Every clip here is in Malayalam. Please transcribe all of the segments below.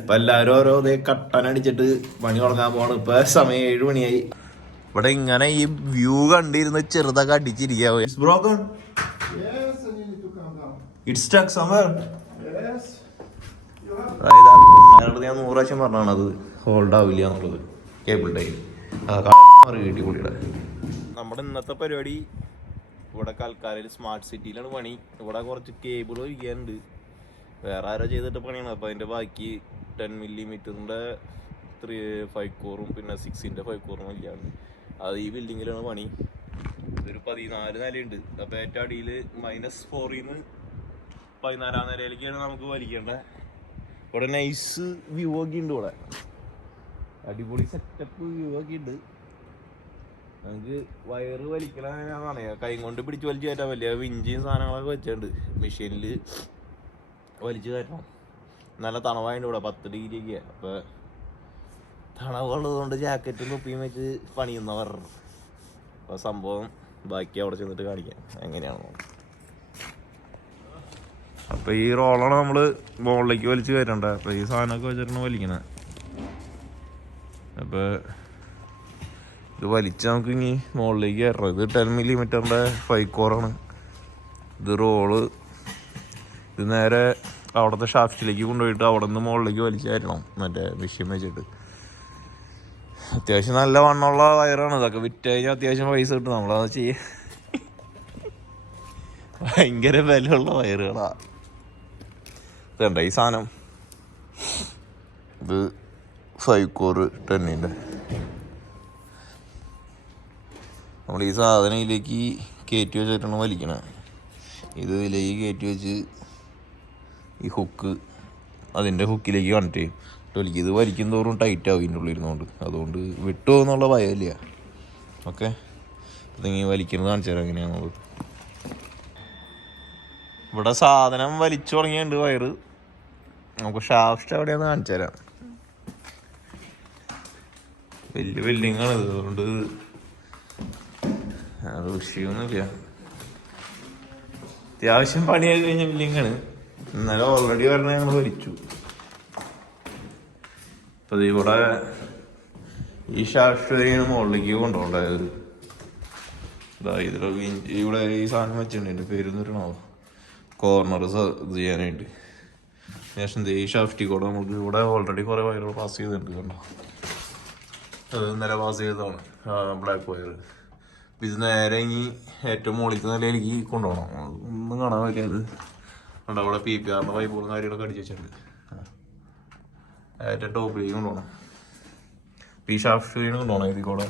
ഇപ്പൊ എല്ലാരും ഓരോ കട്ടനടിച്ചിട്ട് പണി തുടങ്ങാൻ പോവാണ്. ഇപ്പൊ സമയം 7 മണിയായി. ഇവിടെ ഇങ്ങനെ ഈ വ്യൂ കണ്ടിരുന്ന് ചെറുതൊക്കെ അടിച്ചിരിക്കാവോ. ഞാൻ 100 പ്രാവശ്യം പറഞ്ഞാണ് അത് ഹോൾഡ് ആവില്ല എന്നുള്ളത്. കേബിൾ ടൈ കിട്ടി പുള്ളിയുടെ. നമ്മുടെ ഇന്നത്തെ പരിപാടി ഇവിടെ കൽക്കാരയിൽ സ്മാർട്ട് സിറ്റിയിലാണ് പണി. ഇവിടെ കുറച്ച് കേബിൾ ഒഴിക്കാനുണ്ട്. വേറെ ആരോ ചെയ്തിട്ട് പണിയാണ്. അപ്പോൾ അതിൻ്റെ ബാക്കി 10mm 5 കോറും പിന്നെ 6 5 കോറും വലിയാണ്. അത് ഈ ബിൽഡിങ്ങിലാണ് പണി. ഇതൊരു 14 നിലയുണ്ട്. അപ്പോൾ ഏറ്റവും അടിയിൽ -4 14 നിലയിലേക്കാണ് നമുക്ക് വലിക്കേണ്ടത്. ഇവിടെ നൈസ് വ്യൂ ഒക്കെ ഉണ്ട്. ഇവിടെ അടിപൊളി സെറ്റപ്പ് വ്യൂ ഒക്കെ ഉണ്ട്. നമുക്ക് വയറ് വലിക്കണതാണ് കൈ കൊണ്ട് പിടിച്ച് വലിച്ചു കയറ്റാൻ പറ്റില്ല. വിഞ്ചിയും സാധനങ്ങളൊക്കെ വെച്ചിട്ടുണ്ട്. മെഷീനിൽ വലിച്ചു കയറ്റണം. നല്ല തണവായുണ്ട് ഇവിടെ 10 ഡിഗ്രിയൊക്കെ. അപ്പോൾ തണവുള്ളത് കൊണ്ട് ജാക്കറ്റും തൊപ്പിയും വെച്ച് പണിയുന്നവർ. അപ്പോൾ സംഭവം ബാക്കി അവിടെ ചെന്നിട്ട് കാണിക്കാം എങ്ങനെയാണോ. അപ്പോൾ ഈ റോളാണ് നമ്മൾ മുകളിലേക്ക് വലിച്ചു കയറ്റേണ്ടത്. അപ്പോൾ ഈ സാധനമൊക്കെ വെച്ചിട്ടാണ് വലിക്കണത്. അപ്പോൾ ഇത് വലിച്ച് നമുക്ക് ഇനി മുകളിലേക്ക് കയറണം. ഇത് 10mm 5 കോറാണ്. ഇത് റോള്. ഇത് നേരെ അവിടുത്തെ ഷാഫ്റ്റിലേക്ക് കൊണ്ടുപോയിട്ട് അവിടെ നിന്ന് മുകളിലേക്ക് വലിച്ചു കയറ്റണം മറ്റേ മെഷീൻ വെച്ചിട്ട്. അത്യാവശ്യം നല്ല വണ്ണമുള്ള വയറാണ്. ഇതൊക്കെ വിറ്റ് കഴിഞ്ഞാൽ അത്യാവശ്യം പൈസ കിട്ടും. നമ്മളത് ചെയ്യും. ഭയങ്കര വിലയുള്ള വയറുകളാ. ഇതുണ്ട ഈ സാധനം. ഇത് 5 കോർ 10-ൻ്റെ. നമ്മൾ ഈ സാധനം ഇതിലേക്ക് കയറ്റി വെച്ചിട്ടാണ് വലിക്കണത്. ഇത് ഇതിലേക്ക് കയറ്റി വെച്ച് ഈ ഹുക്ക് അതിൻ്റെ ഹുക്കിലേക്ക് കണക്ട് ചെയ്യും. വലിക്കും. ഇത് വലിക്കും തോറും ടൈറ്റ് ആവും ഇതിൻ്റെ ഉള്ളിരുന്നുകൊണ്ട്. അതുകൊണ്ട് വിട്ടു എന്നുള്ള ഭയമില്ല. ഓക്കെ, ഇതിങ്ങനെ വലിക്കുന്നത് കാണിച്ചു തരാം എങ്ങനെയാണുള്ളത്. ഇവിടെ സാധനം വലിച്ചു തുടങ്ങിയുണ്ട് വയറ്. നമുക്ക് ഷാഫ്റ്റ് എവിടെയാണെന്ന് കാണിച്ചു തരാം. വലിയ ബിൽഡിങ്ങാണ്. അതുകൊണ്ട് അത് വിഷയമൊന്നുമില്ല. അത്യാവശ്യം പണിയായി കഴിഞ്ഞ ബിൽഡിങ്ങാണ്. ഇന്നലെ ഓൾറെഡി പറഞ്ഞ ഞങ്ങൾ വലിച്ചു. അപ്പം ഇവിടെ ഈ ഷാഫ്റ്റ് മുകളിലേക്ക് കൊണ്ടുപോകേണ്ടത്. ഇവിടെ ഈ സാധനം വെച്ചിട്ടുണ്ട്. എൻ്റെ പേരൊന്നിരണോ കോർണർ ഇത് ചെയ്യാനായിട്ട്. ശേഷം ഈ ഷാഫ്റ്റിൽ കൂടെ നമുക്ക് ഇവിടെ ഓൾറെഡി കുറേ വയറുകൾ പാസ് ചെയ്തിട്ടുണ്ട്. കണ്ടോ, അത് ഇന്നലെ പാസ് ചെയ്തതാണ് ബ്ലാക്ക് വയർ. ഇത് നേരെ ഇനി ഏറ്റവും മുകളിലത്തെ നിലയിലേക്ക് കൊണ്ടുപോകണം. ഒന്നും കാണാൻ പറ്റിയത് കണ്ടോ. അവിടെ PPRൻ്റെ പൈപ്പുകളും കാര്യങ്ങളൊക്കെ അടിച്ച് വെച്ചിട്ടുണ്ട്. ഏറ്റവും ടോപ്പിലേക്ക് കൊണ്ടുപോകണം. ഈ ഷാഫ്റ്റ് കൊണ്ടുപോകണം. ഇതിൽ കൂടെ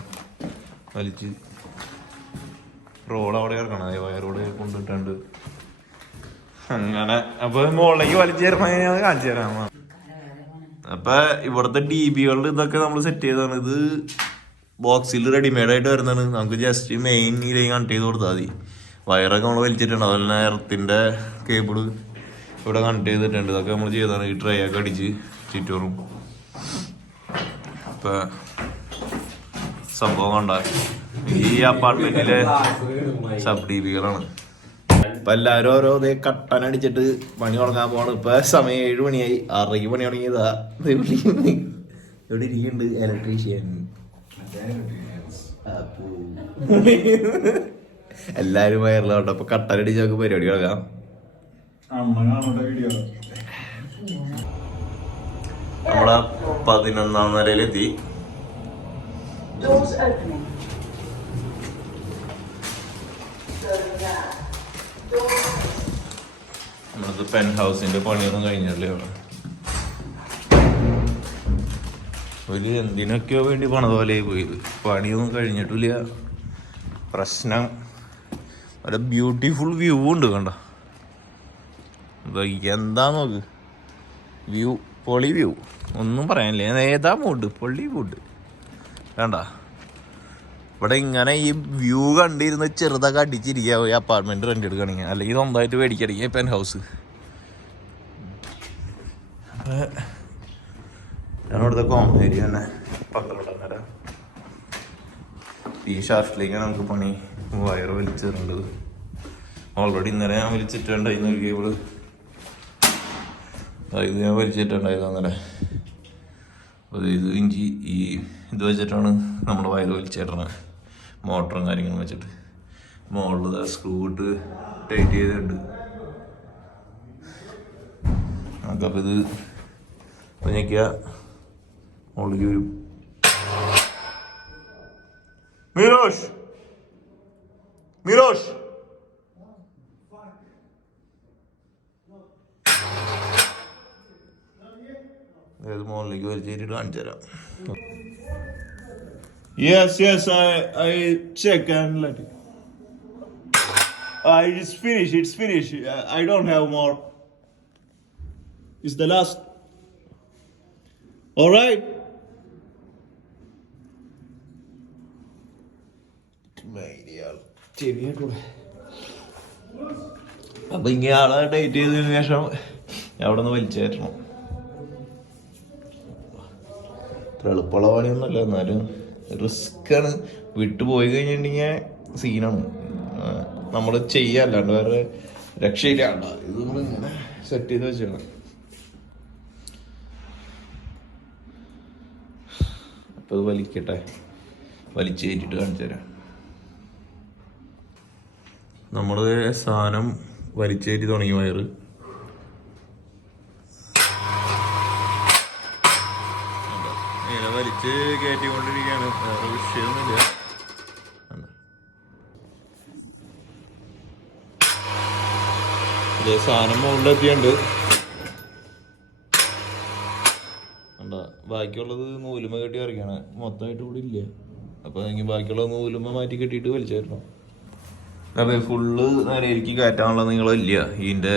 വലിച്ച് റോഡ് അവിടെ ഇറക്കണം. വയറോട് കൊണ്ടിട്ടുണ്ട് അങ്ങനെ. അപ്പൊ മുകളിലേക്ക് വലിച്ചു തരണം. ഞാൻ കാണിച്ചു തരാം. അപ്പൊ ഇവിടുത്തെ DBകളിൽ ഇതൊക്കെ നമ്മൾ സെറ്റ് ചെയ്തതാണ്. ഇത് ബോക്സിൽ റെഡിമെയ്ഡ് ആയിട്ട് വരുന്നതാണ്. നമുക്ക് ജസ്റ്റ് മെയിൻ ഇതിലേക്ക് കണക്ട് ചെയ്ത് കൊടുത്താൽ മതി. വയറൊക്കെ നമ്മൾ വലിച്ചിട്ടുണ്ട്. അതുപോലെ എർത്തിൻ്റെ കേബിള് ഇവിടെ കണക്ട് ചെയ്തിട്ടുണ്ട്. ഇതൊക്കെ നമ്മൾ ചെയ്തതാണ്. ഈ ട്രേ ഒക്കെ അടിച്ച് ചുറ്റോറും. ഇപ്പൊ സംഭവം കണ്ട ഈ അപ്പാർട്ട്മെന്റിലെ സബ് DBകളാണ്. ഇപ്പൊ എല്ലാരും ഓരോ കട്ടനടിച്ചിട്ട് പണി തുടങ്ങാൻ പോവാണ്. ഇപ്പൊ സമയം 7 മണിയായി. 6:30 പണി തുടങ്ങിയതാ. ഇവിടെ ഇരിക്കുന്നുണ്ട് ഇലക്ട്രീഷ്യൻ. എല്ലാരും വയറിലോട്ട്. അപ്പൊ കട്ടനടിച്ച് നമുക്ക് പരിപാടി തുടങ്ങാം. നമ്മളെ 11ാം നിലയിലെത്തി. നമ്മളത് പെൻ ഹൗസിന്റെ പണിയൊന്നും കഴിഞ്ഞല്ലേ. ഒരു എന്തിനൊക്കെയോ വേണ്ടി പണതുപോലെ പോയത്. പണിയൊന്നും കഴിഞ്ഞിട്ടില്ല. പ്രശ്നം ഒരു ബ്യൂട്ടിഫുൾ വ്യൂ ഉണ്ട്. കണ്ട എന്താ നോക്ക് വ്യൂ. പൊളി വ്യൂ. ഒന്നും പറയാനില്ല. ഏതാ മൂഡ്. പൊള്ളി മൂഡ്. വേണ്ട. ഇവിടെ ഇങ്ങനെ ഈ വ്യൂ കണ്ടിരുന്ന് ചെറുതൊക്കെ അടിച്ചിരിക്കുക. ഈ അപ്പാർട്ട്മെന്റ് റെന്റ് എടുക്കണമെങ്കിൽ, അല്ലെങ്കിൽ സ്വന്തമായിട്ട് മേടിക്കണമെങ്കിൽ പെൻ ഹൗസ്. ഞാനിവിടുത്തെ കോമൺ ഏരിയ തന്നെ 12 ഈ ഷാഫ്റ്റിലേക്കാണ് നമുക്ക് പണി. വയറ് വലിച്ചിടേണ്ടത്. ഓൾറെഡി ഇന്നലെ ഞാൻ വലിച്ചിട്ടുണ്ടായിരുന്നു. ഒരു കേബിള് ഇത് ഞാൻ വലിച്ചിട്ടുണ്ടായിരുന്നു. അങ്ങനെ ഇത് ഇഞ്ചി ഈ ഇത് വെച്ചിട്ടാണ് നമ്മൾ വയറ് വലിച്ചേട്ടണത്. മോട്ടറും കാര്യങ്ങളും വെച്ചിട്ട് മുകളിൽ സ്ക്രൂ ഇട്ട് ടൈറ്റ് ചെയ്തിട്ടുണ്ട്. നമുക്കപ്പോൾ ഇത് ഞെക്കിയ മുകളിലേക്ക് വരും. മിരോഷ് മിരോഷ് ഏത് മുകളിലേക്ക് വലിച്ചേരിട്ട് കാണിച്ചു തരാം. Yes, I check and let it. It's finished. I don't have more. It's the last. All right. അപ്പൊ ഇങ്ങനെയാളെ ടൈറ്റ് ചെയ്തതിനു ശേഷം അവിടെ നിന്ന് വലിച്ചേറ്റണം. ഇത്ര എളുപ്പമുള്ള പണിയൊന്നുമല്ല, എന്നാലും റിസ്ക്കാണ്. വിട്ടുപോയി കഴിഞ്ഞിട്ടുണ്ടെങ്കിൽ സീനാണ്. നമ്മൾ ചെയ്യാല്ലാണ്ട് വേറെ രക്ഷയില്ലാണ്ട. ഇത് നമ്മളിങ്ങനെ സെറ്റ് ചെയ്ത് വെച്ചാണ്. അപ്പൊ ഇത് വലിക്കട്ടെ, വലിച്ചേറ്റിട്ട് കാണിച്ചു തരാം. നമ്മൾ സാധനം വലിച്ചേറ്റി തുടങ്ങി വയറ്. ഇങ്ങനെ വലിച്ച് കയറ്റിക്കൊണ്ടിരിക്കുകയാണ്, വേറെ വിഷയമൊന്നുമില്ല. ഇതേ സാധനം മുകളിലെത്തിയുണ്ട്. ബാക്കിയുള്ളത് നൂലുമ കെട്ടി ഇറങ്ങിയാണ്, മൊത്തമായിട്ട് കൂടി ഇല്ല. അപ്പൊ ബാക്കിയുള്ളത് നൂലുമ മാറ്റി കെട്ടിയിട്ട് വലിച്ചായിരുന്നു. കാരണം ഫുള്ള് നേരെയായിരിക്കും കയറ്റാനുള്ള നീളമില്ല ഇതിൻ്റെ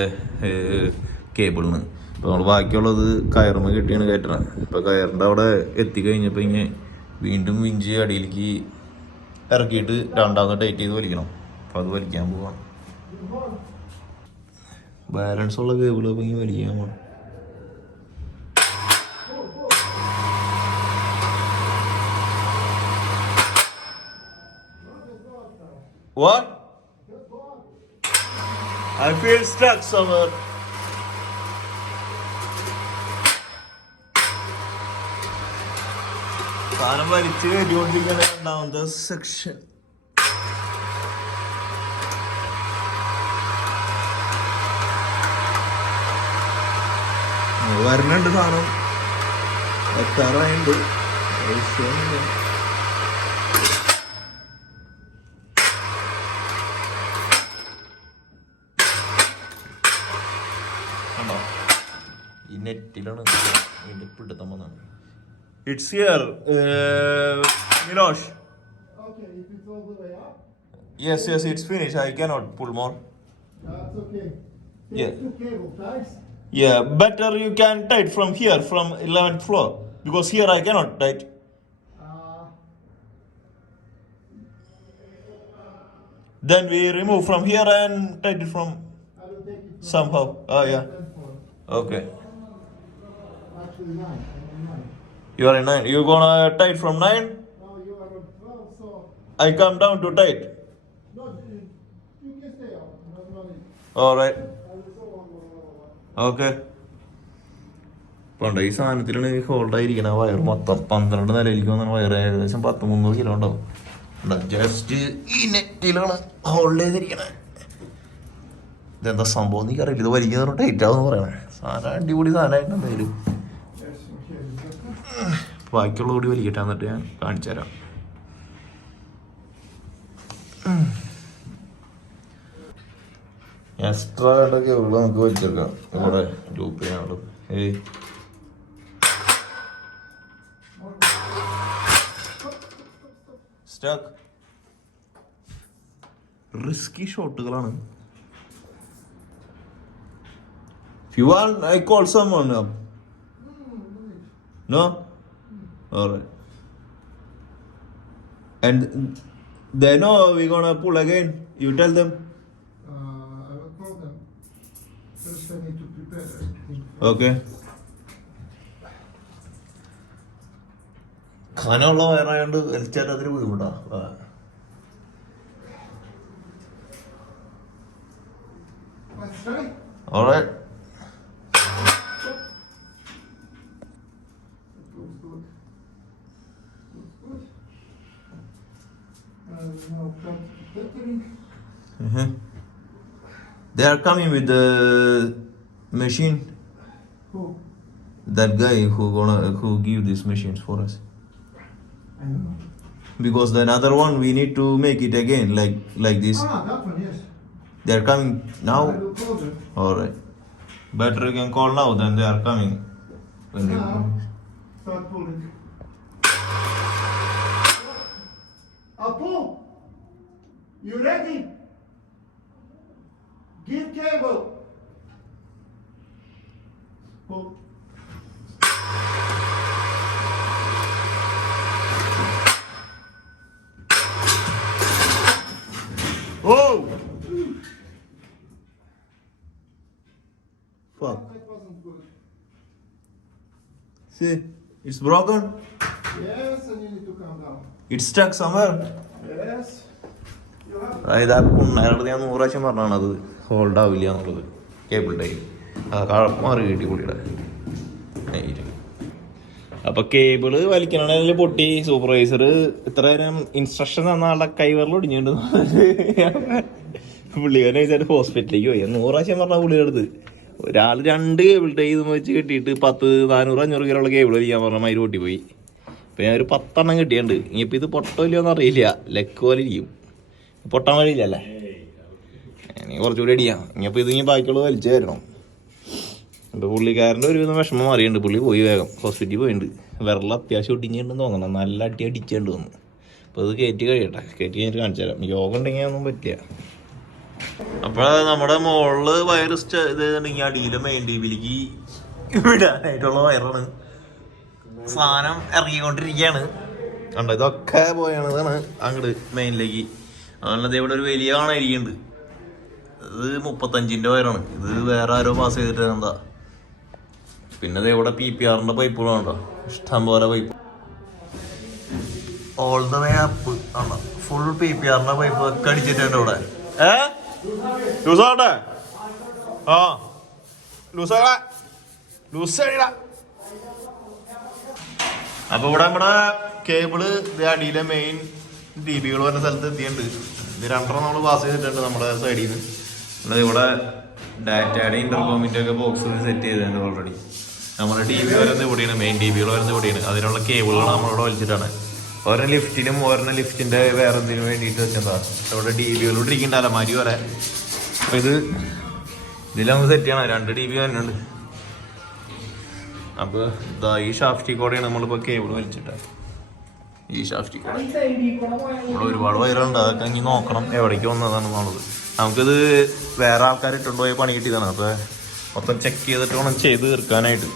കേബിളിന്. അപ്പോൾ നമ്മൾ ബാക്കിയുള്ളത് കയറുമ്പോൾ കെട്ടിയാണ് കയറ്റണം. ഇപ്പോൾ കയറിൻ്റെ അവിടെ എത്തിക്കഴിഞ്ഞപ്പോൾ ഇങ്ങനെ വീണ്ടും വിഞ്ചി അടിയിലേക്ക് ഇറക്കിയിട്ട് രണ്ടാമത് ടൈറ്റ് ചെയ്ത് വലിക്കണം. അപ്പോൾ അത് വലിക്കാൻ പോവാം. ബാലൻസ് ഉള്ള കേബിൾ അപ്പോൾ ഇങ്ങനെ വലിക്കാൻ പോകണം. What? I feel stuck somewhere. സാധനം വലിച്ച് കയറ്റിക്കൊണ്ടിരിക്കുന്ന രണ്ടാമത്തെ സെക്ഷൻ. വരണുണ്ട് സാധനം, എത്താറായുണ്ട്. ഈ നെറ്റിലാണ് ഇതിൻ്റെ പിടുത്തം വന്നാണ്. It's here Milosh. Okay, if it's all the way up? Yes, it's finished. I cannot pull more. That's okay. Yeah. Two cable ties. Yeah, better you can tight from here, from 11th floor. Because here I cannot tight. Then we remove from here and tight it from I will take it from somehow. Oh, yeah. 10th floor. Okay. Actually 9. I'm on 9. You are in 9. You gonna tight from 9? Now you are on 12, so... I come down to tight. No, you can stay out. That's not it. Alright. I will go on. Okay. പണ്ട് ഈ സാധനത്തിലാണ് ഹോൾഡായിരിക്കണ വയർ മൊത്തം 12 നിലയിലേക്ക് വന്ന വയർ ഏകദേശം 100-300 കിലോ ഉണ്ടാവും. ജസ്റ്റ് ഈ നെറ്റിലാണ് ഹോൾഡ് ചെയ്തിരിക്കണേ. ഇതെന്താ സംഭവം എനിക്കറിയില്ല. ഇത് വലിയ ടൈറ്റ് ആവെന്ന് പറയണേ. സാധനം അടിപൊളി സാധനമായിട്ട് എന്തായാലും. ബാക്കിയുള്ള കൂടി വലിക്കട്ടെ, എന്നിട്ട് ഞാൻ കാണിച്ചു തരാം. എക്സ്ട്രാ ആയിട്ടൊക്കെ ഇവിടെ നമുക്ക് വലിച്ചെടുക്കാം. ഇവിടെ ലൂപ്പ് ചെയ്യാനുള്ളത്. സ്റ്റക്ക് റിസ്കി ഷോട്ടുകളാണ്. If you want, I call someone up. No? Alright. And they know we're gonna pull again. You tell them. I will call them. First I need to prepare everything. Okay. ഖനമുള്ള വയറായോണ്ട് വലിച്ചാൽ അതിന് ബുദ്ധിമുട്ടാ. Let's try. Alright. That looks good. No, Catherine. Uh-huh. They are coming with the machine. Who? That guy who give these machines for us. I don't know. Because the another one we need to make it again like this. Ah, that one, yes. They are coming I now. will call them. All right. Better you can call now than they are coming. When you- Now, start pulling. Apu, you ready? Give cable. Pull. Oh! Fuck. That wasn't good. See, it's broken. Yes, and you need to calm down. It's stuck somewhere. Yes. You have അതായത് ആ കുണ്ണാരോട് ഞാൻ 100 പ്രാവശ്യം പറഞ്ഞാണ് അത് ഹോൾഡ് ആവില്ല എന്നുള്ളത് കേബിൾ ടൈ കഴപ്പമാറി കിട്ടി പുള്ളിയുടെ. അപ്പൊ കേബിള് വലിക്കണതിൽ പൊട്ടി. സൂപ്പർവൈസർ ഇത്ര നേരം ഇൻസ്ട്രക്ഷൻ തന്ന ആളുടെ കൈവറിൽ ഒടിഞ്ഞിട്ടുണ്ട്. പുള്ളിക്കാരെ ഹോസ്പിറ്റലിലേക്ക് പോയി. 100 പ്രാവശ്യം പറഞ്ഞ പുള്ളിയുടെ അടുത്ത് ഒരാൾ 2 കേബിൾ ടൈ ഇത് വെച്ച് കിട്ടിയിട്ട് 400-500 കിലോയുള്ള കേബിൾ വലിക്കാൻ പറഞ്ഞ മയില് പൊട്ടിപ്പോയി. ഇപ്പൊ ഞാൻ ഒരു 10 എണ്ണം കിട്ടിയുണ്ട്. ഇനിയിപ്പോൾ ഇത് പൊട്ടോ ഇല്ലയോന്ന് അറിയില്ല. ലെക്ക് പോലെ ഇരിക്കും. പൊട്ടാൻ വഴിയില്ലല്ലേ. ഇനി കുറച്ചുകൂടി അടിയാം. ഇനിയിപ്പോൾ ഇത് ബാക്കിയുള്ളത് വലിച്ചു തരണം. ഇപ്പോൾ പുള്ളിക്കാരൻ്റെ ഒരുവിധം വിഷമം മാറിയുണ്ട്. പുള്ളി പോയി വേഗം ഹോസ്പിറ്റലിൽ പോയിട്ടുണ്ട്. വിരൽ അത്യാവശ്യം ഒടിഞ്ഞിട്ടുണ്ടെന്ന് തോന്നണം. നല്ല അടി അടിച്ചുകൊണ്ട് വന്നു. അപ്പോൾ അത് കയറ്റി കഴിയട്ടെ. കയറ്റി കഴിഞ്ഞിട്ട് കാണിച്ചു തരാം. യോഗ ഉണ്ടെങ്കിൽ ഒന്നും പറ്റില്ല. അപ്പോൾ നമ്മുടെ മുകളിൽ വയർ ഇത് ചെയ്തിട്ടുണ്ടെങ്കിൽ അടിയിലെ മെയിൻ ടിവിയിലേക്ക് വിടാനായിട്ടുള്ള വയറാണ്. സാധനം ഇറങ്ങിക്കൊണ്ടിരിക്കുകയാണ്. കണ്ടോ, ഇതൊക്കെ പോയാണതാണ് അങ്ങോട്ട് മെയിനിലേക്ക്. അതുകൊണ്ട് ഇവിടെ ഒരു വലിയ കാണാതിരിക്കുന്നുണ്ട്. ഇത് 35-ൻ്റെ വയറാണ്. ഇത് വേറെ ആരോ പാസ് ചെയ്തിട്ട് എന്താ. പിന്നെ ഇവിടെ PPRന്റെ പൈപ്പുകളാണ് കേട്ടോ. ഇഷ്ടം പോലെ pipe all the way up ആണോ. ഫുൾ PPRന്റെ പൈപ്പ് ഒക്കെ അടിച്ചിട്ടുണ്ട് ഇവിടെ. ലൂസാവട്ടെ. ആ ലൂസാ ലൂസ. അപ്പൊ ഇവിടെ നമ്മുടെ കേബിള് അടിയിലെ മെയിൻ DBകൾ പറഞ്ഞ സ്ഥലത്ത് എത്തിയിട്ടുണ്ട്. ഇത് 2 നമ്മൾ പാസ് ചെയ്തിട്ടുണ്ട് നമ്മുടെ സൈഡിൽ നിന്ന്. അല്ലാതെ ഇവിടെ ഡാറ്റയുടെ ഇന്റർകോമിന്റെ ഒക്കെ ബോക്സ് സെറ്റ് ചെയ്തിട്ടുണ്ട് ഓൾറെഡി. നമ്മുടെ TV വരുന്നത് ഇവിടെയാണ്. മെയിൻ DBകൾ വരുന്നത് ഇവിടെയാണ്. അതിനുള്ള കേബിളുകൾ നമ്മളിവിടെ വലിച്ചിട്ടാണ്. ഒരെണ്ണം ലിഫ്റ്റിനും ഒരെണ്ണം ലിഫ്റ്റിന്റെ വേറെ എന്തിനും വേണ്ടിയിട്ട് വെച്ചെന്താ ഇവിടെ DBകളോട് ഇരിക്കേണ്ട അലമാരി വരെ. അപ്പൊ ഇതിൽ നമുക്ക് സെറ്റ് ചെയ്യണം. 2 DB വരുന്നുണ്ട്. അപ്പൊ ഇതാ ഈ ഷാഫ്റ്റി കൂടെയാണ് നമ്മളിപ്പോ കേബിൾ വലിച്ചിട്ട്. ഈ ഷാഫ്റ്റി കൂടെ നമ്മൾ ഒരുപാട് വയറുണ്ട്. അതൊക്കെ ഇനി നോക്കണം എവിടേക്ക് വന്നതാണെന്നുള്ളത്. നമുക്കിത് വേറെ ആൾക്കാർ ഇട്ടുകൊണ്ട് പോയി പണി കിട്ടിയതാണ്. അപ്പോൾ മൊത്തം ചെക്ക് ചെയ്തിട്ട് വേണം ചെയ്ത് തീർക്കാനായിട്ട്.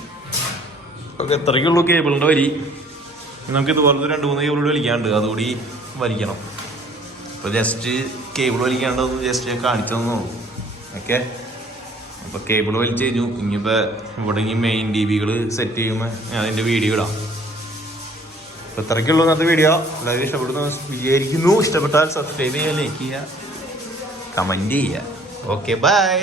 അപ്പോൾ എത്രയ്ക്കുള്ളൂ കേബിളിൻ്റെ വരി. നമുക്ക് ഇതുപോലത്തെ 2-3 കേബിൾ വലിക്കാണ്ട് അതുകൂടി വലിക്കണം. അപ്പോൾ ജസ്റ്റ് കേബിൾ വലിക്കാണ്ടത് ജസ്റ്റ് കാണിച്ചു തന്നു. ഓക്കെ, അപ്പോൾ കേബിൾ വലിച്ചു കഴിഞ്ഞു. ഇനിയിപ്പോൾ ഇവിടെ ഇനി മെയിൻ DBകൾ സെറ്റ് ചെയ്യുമ്പോൾ ഞാൻ അതിൻ്റെ വീഡിയോ ഇടാം. അപ്പോൾ ഇത്രയ്ക്കുള്ളൂ ഇന്നത്തെ വീഡിയോ. എല്ലാവരും ഇഷ്ടപ്പെടുന്നു വിചാരിക്കുന്നു. ഇഷ്ടപ്പെട്ടാൽ സബ്സ്ക്രൈബ് ചെയ്യുക, ലൈക്ക് ചെയ്യുക, കമൻറ്റ് ചെയ്യുക. Okay, by.